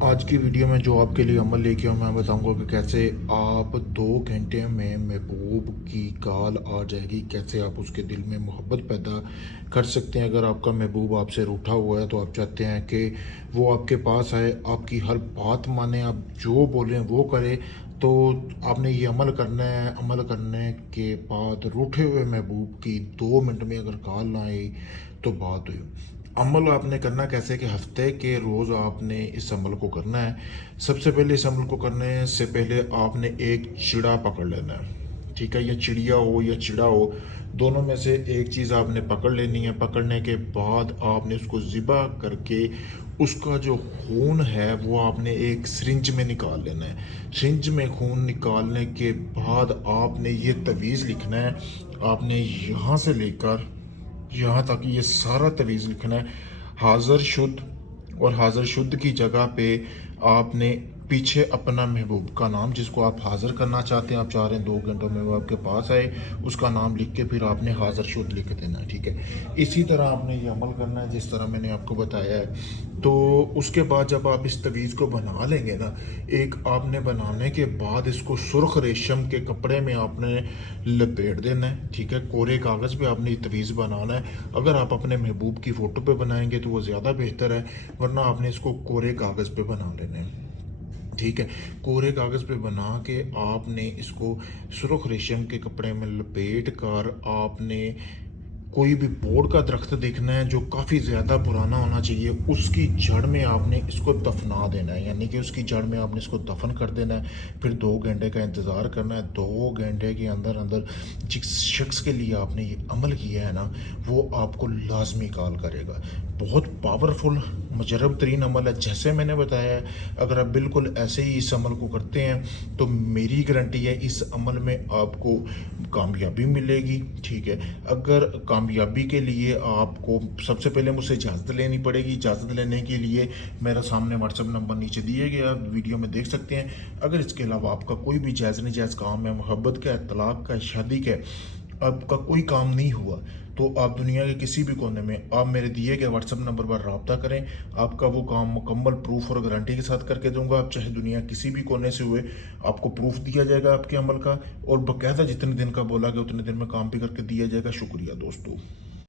आज की वीडियो में जो आपके लिए अमल लेके आऊँ मैं बताऊंगा कि कैसे आप 2 घंटे में महबूब की कॉल आ जाएगी, कैसे आप उसके दिल में मोहब्बत पैदा कर सकते हैं। अगर आपका महबूब आपसे रूठा हुआ है तो आप चाहते हैं कि वो आपके पास आए, आपकी हर बात माने, आप जो बोलें वो करे, तो आपने ये अमल करना है। अमल करने के बाद रूठे हुए महबूब की 2 मिनट में अगर कॉल ना आई तो बात हुई। अमल आपने करना कैसे कि हफ्ते के रोज़ आपने इस अमल को करना है। सबसे पहले इस अमल को करने से पहले आपने एक चिड़ा पकड़ लेना है, ठीक है। या चिड़िया हो या चिड़ा हो, दोनों में से एक चीज़ आपने पकड़ लेनी है। पकड़ने के बाद आपने उसको ज़िबा करके उसका जो खून है वो आपने एक सिरिंज में निकाल लेना है। सिरिंज में खून निकालने के बाद आपने ये तवीज़ लिखना है। आपने यहाँ से लेकर यहाँ तक ये सारा तवीज़ लिखना है। हाज़र शुद्ध, और हाज़र शुद्ध की जगह पे आपने पीछे अपना महबूब का नाम, जिसको आप हाज़िर करना चाहते हैं, आप चाह रहे हैं 2 घंटों में वो आपके पास आए, उसका नाम लिख के फिर आपने हाज़र शुद्ध लिख देना है, ठीक है। इसी तरह आपने ये अमल करना है जिस तरह मैंने आपको बताया है। तो उसके बाद जब आप इस तवीज़ को बना लेंगे ना, एक आपने बनाने के बाद इसको सुर्ख रेशम के कपड़े में आपने लपेट देना है, ठीक है। कोरे कागज़ पे आपने ये तवीज़ बनाना है। अगर आप अपने महबूब की फ़ोटो पे बनाएंगे तो वो ज़्यादा बेहतर है, वरना आपने इसको कोरे कागज़ पे बना लेना है, ठीक है। कोरे कागज़ पे बना के आपने इसको सुर्ख रेशम के कपड़े में लपेट कर आपने कोई भी बोर्ड का दरख्त देखना है जो काफ़ी ज़्यादा पुराना होना चाहिए, उसकी जड़ में आपने इसको दफना देना है, यानी कि उसकी जड़ में आपने इसको दफन कर देना है। फिर 2 घंटे का इंतज़ार करना है। 2 घंटे के अंदर अंदर जिस शख्स के लिए आपने ये अमल किया है ना, वो आपको लाजमी कॉल करेगा। बहुत पावरफुल मुजरब तरीन अमल है, जैसे मैंने बताया है। अगर आप बिल्कुल ऐसे ही इस अमल को करते हैं तो मेरी गारंटी है इस अमल में आपको कामयाबी मिलेगी, ठीक है। अगर कामयाबी के लिए आपको सबसे पहले मुझसे इजाज़त लेनी पड़ेगी। इजाज़त लेने के लिए मेरा सामने व्हाट्सअप नंबर नीचे दिए गया, वीडियो में देख सकते हैं। अगर इसके अलावा आपका कोई भी जायज़ नाजायज़ काम है, मोहब्बत का, तलाक का, शादी का, आपका कोई काम नहीं हुआ, तो आप दुनिया के किसी भी कोने में आप मेरे दिए गए व्हाट्सअप नंबर पर रब्ता करें। आपका वो काम मुकम्मल प्रूफ और गारंटी के साथ करके दूंगा। आप चाहे दुनिया किसी भी कोने से हुए, आपको प्रूफ दिया जाएगा आपके अमल का, और बाकायदा जितने दिन का बोला गया उतने दिन में काम भी करके दिया जाएगा। शुक्रिया दोस्तों।